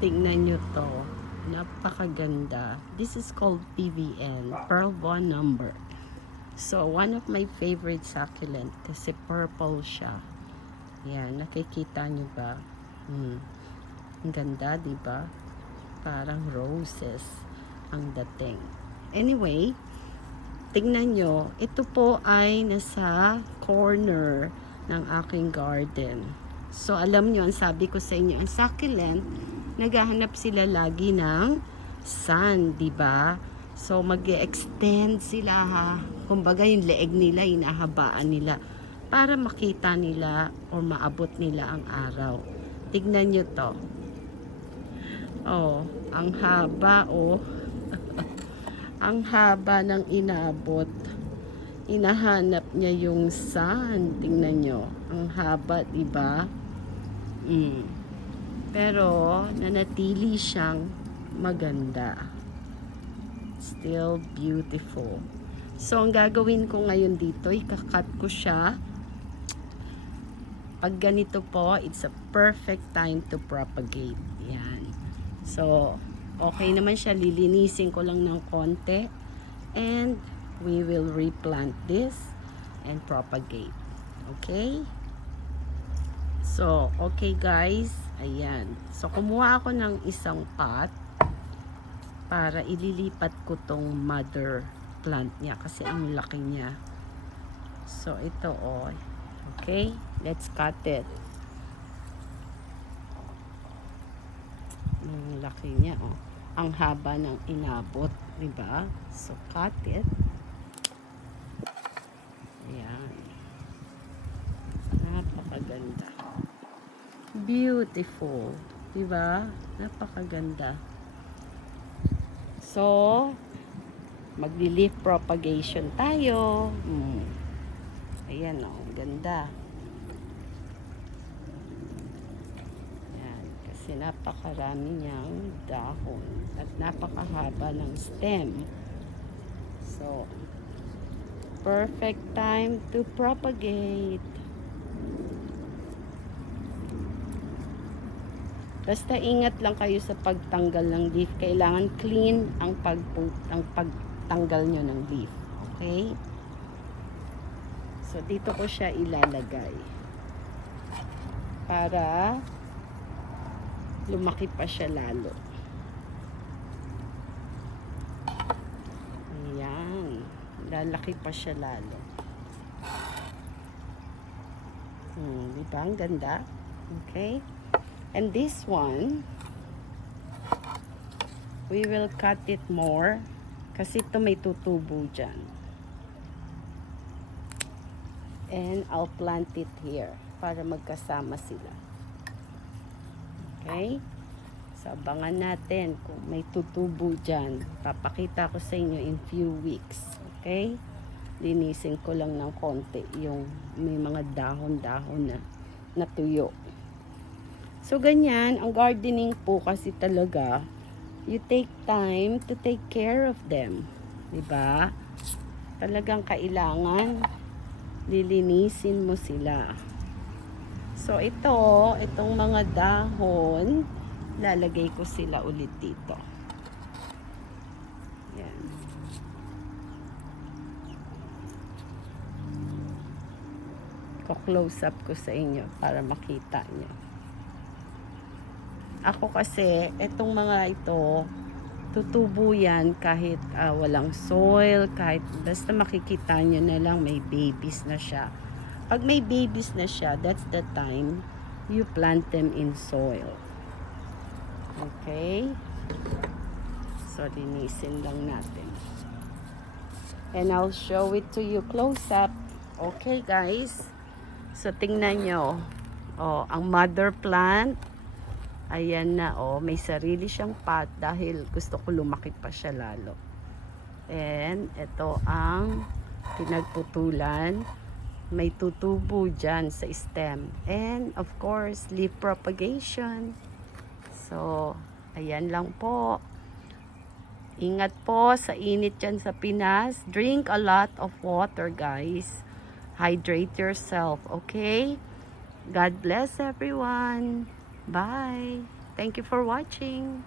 Tingnan nyo to. Napakaganda. This is called PVN, Pearl Bond Number. So, one of my favorite succulent kasi purple siya. Yan, nakikita nyo ba? Ang ganda, diba? Parang roses ang dating. Anyway, tingnan nyo, ito po ay nasa corner ng aking garden. So, alam nyo, ang sabi ko sa inyo, ang succulent, naghahanap sila lagi ng sun, diba? So, mag-extend sila ha. Kumbaga, yung leeg nila, inahabaan nila para makita nila o maabot nila ang araw. Tignan nyo to. Oh, ang haba, oh. Ang haba ng inabot. Inahanap niya yung sun. Tingnan nyo. Ang haba, diba? Pero, nanatili siyang maganda. Still beautiful. So, ang gagawin ko ngayon dito, ikakat ko siya. Pag ganito po, it's a perfect time to propagate. Yan. So, okay naman siya. Lilinisin ko lang ng konti. And, we will replant this and propagate. Okay? So, okay guys. Ayan. So, kumuha ako ng isang pot para ililipat ko tong mother plant niya kasi ang laki niya. So, ito oh. Okay? Let's cut it. Ang laki niya oh. Ang haba ng inabot, diba? So, cut it. Ayan. Napakaganda. Beautiful. Diba? Napakaganda. So, magli-leaf propagation tayo. Ayan o, ganda. Ayan, kasi napakarami niyang dahon at napakahaba ng stem. So, perfect time to propagate. Basta ingat lang kayo sa pagtanggal ng leaf. Kailangan clean ang pagtanggal nyo ng leaf. Okay? So, dito ko siya ilalagay. Para lumaki pa siya lalo. Ayan. Lalaki pa siya lalo. Diba? Ang ganda. Okay? And this one, we will cut it more kasi ito may tutubo dyan. And I'll plant it here para magkasama sila. Okay? So, abangan natin kung may tutubo dyan. Papakita ko sa inyo in few weeks. Okay? Linisin ko lang ng konti yung may mga dahon-dahon na tuyo. So, ganyan, ang gardening po kasi talaga, you take time to take care of them. Diba? Talagang kailangan lilinisin mo sila. So, itong mga dahon, lalagay ko sila ulit dito. Yan. Ko-close up ko sa inyo para makita nyo. Ako kasi, itong mga ito, tutubo yan kahit walang soil, kahit basta makikita nyo na lang may babies na siya. Pag may babies na siya, that's the time you plant them in soil. Okay? So, linisin lang natin. And I'll show it to you close up. Okay, guys? So, tingnan nyo. Oh, ang mother plant, ayan na, oh, may sarili siyang pot dahil gusto ko lumaki pa siya lalo. And, ito ang pinagputulan. May tutubo dyan sa stem. And, of course, leaf propagation. So, ayan lang po. Ingat po sa init dyan sa Pinas. Drink a lot of water, guys. Hydrate yourself, okay? God bless everyone. Bye. Thank you for watching.